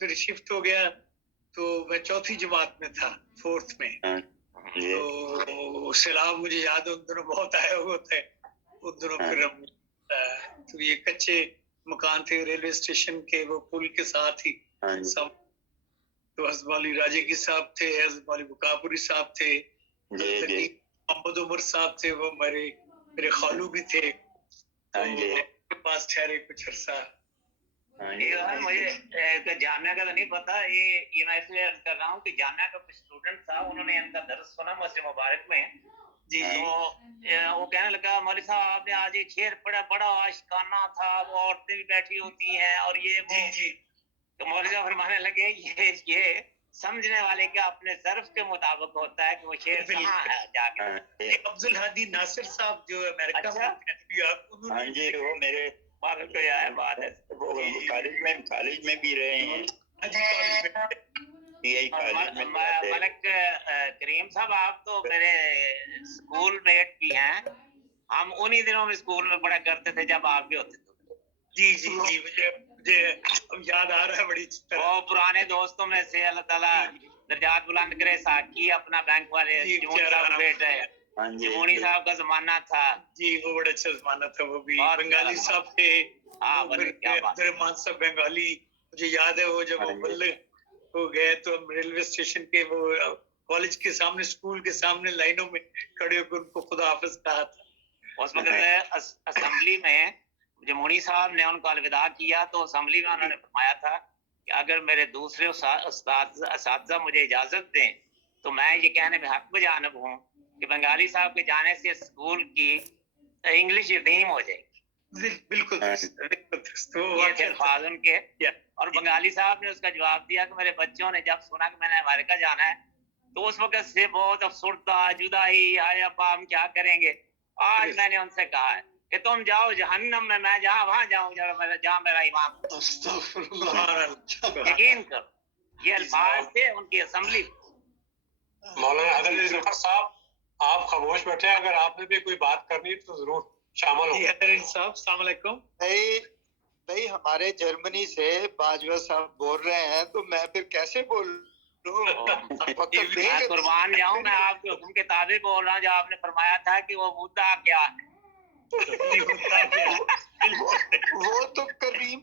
پھر شفٹ ہو گیا تو میں چوتھی جماعت میں تھا، 4th میں. تو سیلاب مجھے یاد ہے ان دنوں بہت آیا ہوا تھا. ان دنوں پھر ہم تو یہ کچے مکان تھے ریلوے اسٹیشن کے، وہ پل کے ساتھ ہی. تو حضرت علی راجگی صاحب تھے، حضرت علی بکاپوری صاحب تھے، محمد عمر صاحب تھے، وہ میرے خالو بھی تھے. تو کے پاس ٹھہرے کچھ عرصہ. مجھے جامعہ کا تو نہیں پتا، یہ میں اس لیے کر رہا ہوں کہ جامعہ کا کچھ اسٹوڈنٹ تھا، انہوں نے ان کا درس سنا مسجد مبارک میں. جی تو وہ کہنے لگا مولوی صاحب آپ نے آج ایک شعر پڑھا، بڑا عاشقانہ تھا، وہ عورتیں بھی بیٹھی ہوتی ہیں اور یہ جی. تو مولوی صاحب فرمانے لگے یہ سمجھنے والے کا اپنے ظرف کے مطابق ہوتا ہے کہ وہ شعر کہاں ہے جا کے. افضل ہادی ناصر صاحب جو امریکہ میں جی وہ میرے مالک کو آیا بات ہے، وہ کالج میں بھی رہے ہیں. ملک کریم صاحب آپ تو میرے اسکول میٹ بھی ہیں، ہم انہی دنوں میں اسکول میں پڑھا کرتے تھے جب آپ بھی ہوتے تھے. جی مجھے یاد آ رہا ہے بڑی اچھی طرح. وہ پرانے دوستوں میں سے اللہ تعالیٰ درجات بلند کرے. ساکی اپنا بینک والے جمونی صاحب بیٹے، جمونی صاحب کا زمانہ تھا. جی وہ بڑا اچھا زمانہ تھا. وہ بھی بنگالی صاحب تھے. عبد الرحمان صاحب بنگالی. مجھے یاد ہے وہ جب وہ بلے ہو گئے تو ہم ریلوے اسٹیشن کے وہ کالج کے سامنے اسکول کے سامنے لائنوں میں کھڑے ہو کر ان کو خدا حافظ کہا تھا. اس وقت اسمبلی میں جمونی صاحب نے ان کو الوداع کیا تو اسمبلی میں انہوں نے فرمایا تھا کہ اگر میرے دوسرے اساتذہ مجھے اجازت دیں تو میں یہ کہنے میں حق بجانب ہوں کہ بنگالی صاحب کے جانے سے اسکول کی انگلش یتیم ہو جائے گی. بالکل یہ الفاظ ان کے. اور بنگالی صاحب نے اس کا جواب دیا کہ میرے بچوں نے جب سنا کہ میں نے امریکہ جانا ہے تو اس وقت سے بہت افسردہ، جدائی، ہائے ابا ہم کیا کریں گے. آج میں نے ان سے کہا ہے کہ تم جاؤ جہنم میں جہاں وہاں جاؤں جہاں میرا امام. یقین کرو یہ الفاظ تھے ان کی اسمبلی. مولانا حیدر علی ظفر صاحب آپ خاموش بیٹھے ہیں، اگر آپ نے بھی کوئی بات کرنی تو ضرور شامل ہو. حیدر علی صاحب السلام علیکم. بھائی ہمارے جرمنی سے باجوہ صاحب بول رہے ہیں تو میں پھر کیسے بول میں قربان جاؤں، میں آپ کے حکم کے تابع بول رہا ہوں. جو آپ نے فرمایا تھا کہ وہ مدعا کیا ہے وہ تو کریم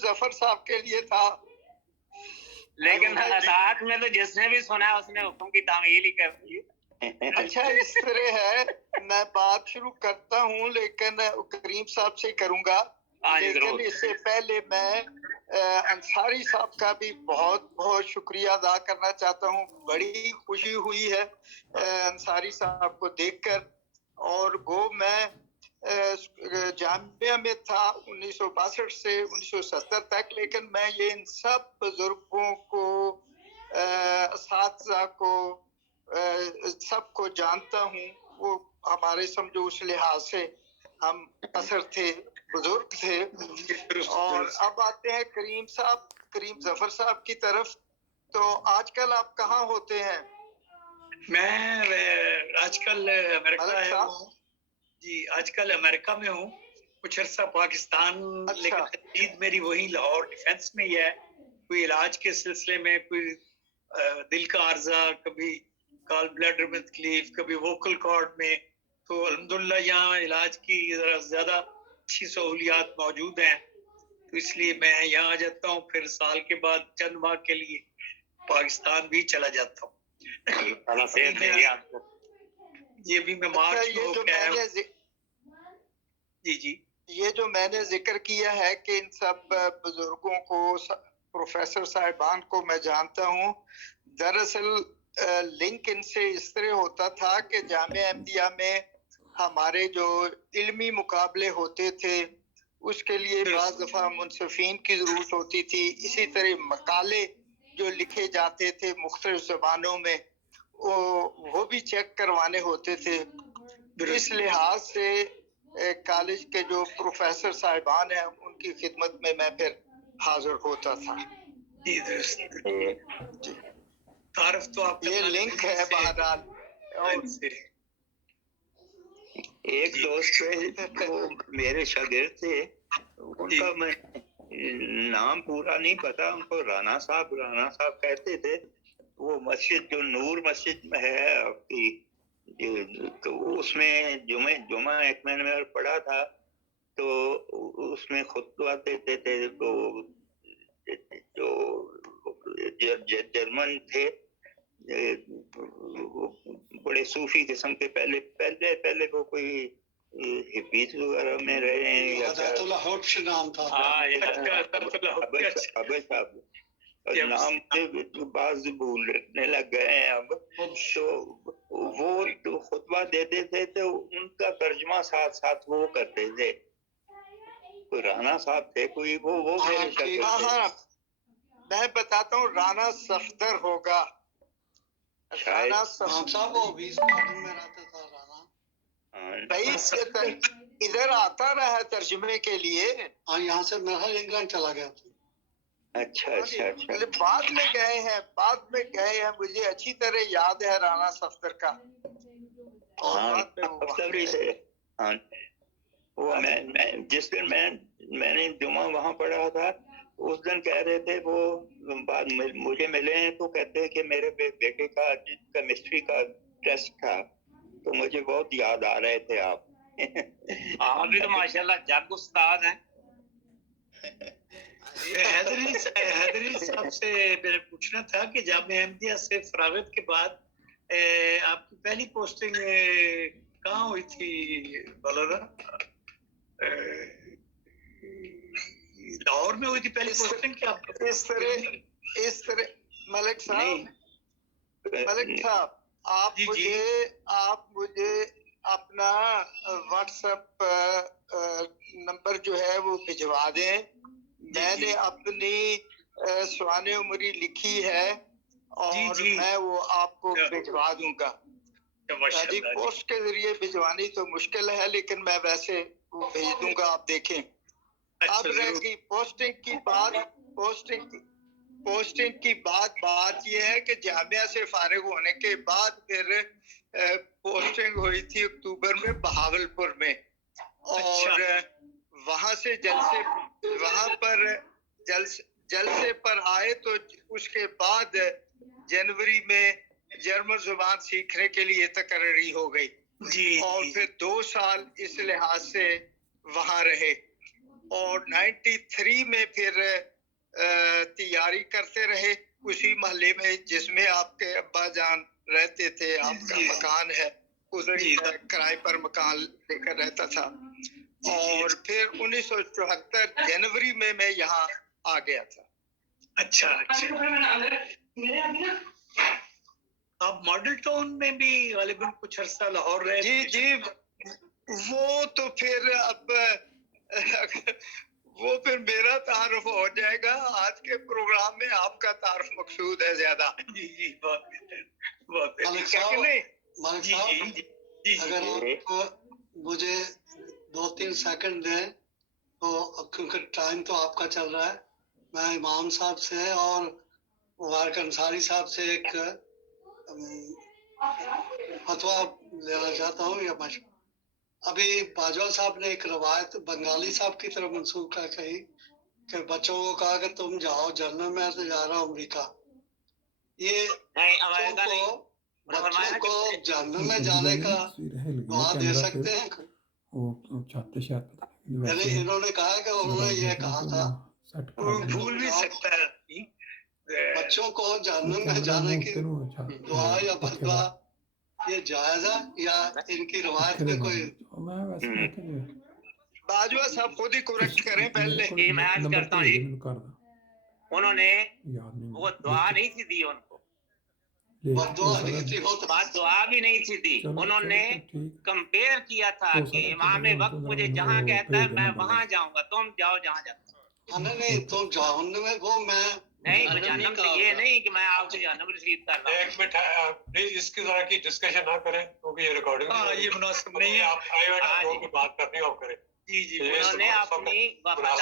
ظفر صاحب کے لیے تھا، لیکن ساتھ میں تو جس نے بھی سنا اس نے حکم کی تعمیل ہی کر دی. اچھا اس طرح ہے، میں بات شروع کرتا ہوں لیکن کریم صاحب سے کروں گا. لیکن اس سے پہلے میں انصاری صاحب کا بھی بہت بہت شکریہ ادا کرنا چاہتا ہوں. بڑی خوشی ہوئی ہے انصاری صاحب کو دیکھ کر. اور وہ میں جامعہ میں تھا 1962 سے 1970 تک، لیکن میں یہ ان سب بزرگوں کو، اساتذہ کو، سب کو جانتا ہوں. وہ ہمارے سمجھو اس لحاظ سے ہم اثر تھے، بزرگ تھے. اور اب آتے ہیں کریم ظفر صاحب کی طرف. تو آج کل آپ کہاں ہوتے ہیں؟ میں آج کل امریکہ ہوں. جی آج کل امریکہ میں ہوں، کچھ عرصہ پاکستان. لیکن تقلید میری وہی لاہور ڈیفینس میں ہی ہے. کوئی علاج کے سلسلے میں، کوئی دل کا عارضہ، کبھی کال بلیڈر میں تکلیف، کبھی ووکل کارڈ میں. تو الحمدللہ یہاں علاج کی ذرا زیادہ اچھی سہولیات موجود ہیں، تو اس لیے میں یہاں آ جاتا ہوں. پھر سال کے بعد چند ماہ کے لیے پاکستان بھی چلا جاتا ہوں. یہ بھی میں مارچ میں ہو کے آیا ہوں. جی یہ جو میں نے ذکر کیا ہے کہ ان سب بزرگوں کو، پروفیسر صاحبان کو میں جانتا ہوں. دراصل لنک ان سے اس طرح ہوتا تھا کہ جامعہ احمدیہ میں ہمارے جو علمی مقابلے ہوتے تھے اس کے لیے بعض دفعہ منصفین کی ضرورت ہوتی تھی. اسی طرح مقالے جو لکھے جاتے تھے مختلف زبانوں میں وہ بھی چیک کروانے ہوتے تھے. اس لحاظ سے کالج کے جو پروفیسر صاحبان ہیں ان کی خدمت میں پھر حاضر ہوتا تھا. تعارف تو آپ یہ لنک ہے. بہرحال ایک دوست وہ میرے شاگرد تھے، ان کا میں نام پورا نہیں پتا ان کو، رانا صاحب کہتے تھے. وہ مسجد جو نور مسجد میں ہے آپ کی، تو اس میں جمعہ ایک میں نے پڑھا تھا، تو اس میں خطبہ دیتے تھے. تو جو جرمن تھے بڑے صوفی قسم کے، پہلے وہ کوئی ہپیز وغیرہ میں رہے ہیں یا ہدایت اللہ ہوٹش نام تھا. صاحب نام کے بعض بھولنے لگ گئے ہیں اب. تو وہ تو خطبہ دیتے تھے تو ان کا ترجمہ ساتھ وہ کرتے تھے. کوئی رانا صاحب تھے کوئی، وہ میرے شکل ہاں میں بتاتا ہوں، رانا صفدر ہوگا. رانا صاحب وہ 20 گارڈن میں رہتا تھا رانا. بھائی ادھر آتا رہا ترجمے کے لیے. ہاں یہاں سے میرا انگلینڈ چلا گیا تھا. اچھا. بعد میں گئے ہیں. مجھے اچھی طرح یاد ہے رانا صفدر کا. وہ جس دن میں نے جمعہ وہاں پڑھا تھا، اس دن کہہ رہے تھے وہ بعد مجھے ملے ہیں تو کہتے ہیں کہ میرے بیٹے کا کیمسٹری کا ٹیسٹ تھا، تو مجھے بہت یاد آ رہے تھے آپ. آپ بھی تو ماشاءاللہ جگ استاد ہیں. حیدری صاحب سے میں نے پوچھنا تھا کہ جامعہ احمدیہ سے فراغت کے بعد آپ کی پہلی پوسٹنگ کہاں ہوئی تھی مولانا؟ لاہور میں ہوئی تھی پہلی پوسٹنگ کیا؟ اس طرح ملک صاحب آپ مجھے اپنا واٹس ایپ نمبر جو ہے وہ بھجوا دیں. میں نے اپنی سوانح عمری لکھی ہے اور میں وہ آپ کو بھجوا دوں گا. پوسٹ کے ذریعے بھجوانی تو مشکل ہے، لیکن میں ویسے وہ بھیج دوں گا، آپ دیکھیں. اب رہ گئی پوسٹنگ کی بات یہ ہے کہ جامعہ سے فارغ ہونے کے بعد پھر پوسٹنگ ہوئی تھی اکتوبر میں بہاولپور میں، اور وہاں سے جلسے پر آئے تو اس کے بعد جنوری میں جرمن زبان سیکھنے کے لیے تقرری ہو گئی. اور پھر 2 سال اس لحاظ سے وہاں رہے، اور 93 میں پھر تیاری کرتے رہے اسی محلے میں جس میں آپ کے ابا جان رہتے تھے. آپ کا مکان ہے ادھر ہی کرائے پر مکان لے کر رہتا تھا. اور پھر 1974 جنوری میں یہاں آ گیا تھا. اچھا آپ ماڈل ٹاؤن میں بھی غالباً کچھ عرصہ لاہور رہے؟ جی وہ تو پھر اب وہ پھر میرا تعارف ہو جائے گا. آج کے پروگرام میں آپ کا تعارف مقصود ہے زیادہ. جی بہت ملک صاحب اگر آپ مجھے 2-3 سیکنڈ دیں تو، کیونکہ ٹائم تو آپ کا چل رہا ہے، میں امام صاحب سے اور مبارک انصاری صاحب سے ایک فتویٰ لینا چاہتا ہوں. یا ابھی باجوہ صاحب نے ایک روایت بنگالی صاحب کی طرف منسوخ کر کہی کہ بچوں کو کہا کہ تم جاؤ جنرل، میں تو جا رہا ہوں امریکہ. یہ بچوں کو جنرل میں جانے کا دعا دے سکتے ہیں؟ یعنی انہوں نے کہا کہ انہوں نے یہ کہا تھا، بھول بھی سکتا ہے بچوں کو جنرل میں جانے کی دعا یا بدعا یہ جائز ہے یا ان کی روایت میں کوئی؟ باجوہ صاحب خود ہی کریکٹ کریں پہلے. میں عرض کرتا ہوں جی، انہوں نے وہ دعا نہیں تھی دی ان کو، بات دعا بھی نہیں تھی دی. انہوں نے کمپیئر کیا تھا کہ امام وقت مجھے جہاں کہتا ہے میں وہاں جاؤں گا، تم جاؤ جہاں جاتا. نہیں تم جاؤ میں وہ میں نہیں، جہنم سے یہ نہیں کہ میں آپ کو جہنم رسید کر رہا ہوں. ایک منٹ پلیز، اس کی طرح کی ڈسکشن نہ کریں کیونکہ یہ ریکارڈنگ یہ مناسب نہیں ہے. آپ پرائیویٹ بات کرنی ہو کریں. انہوں نے اپنی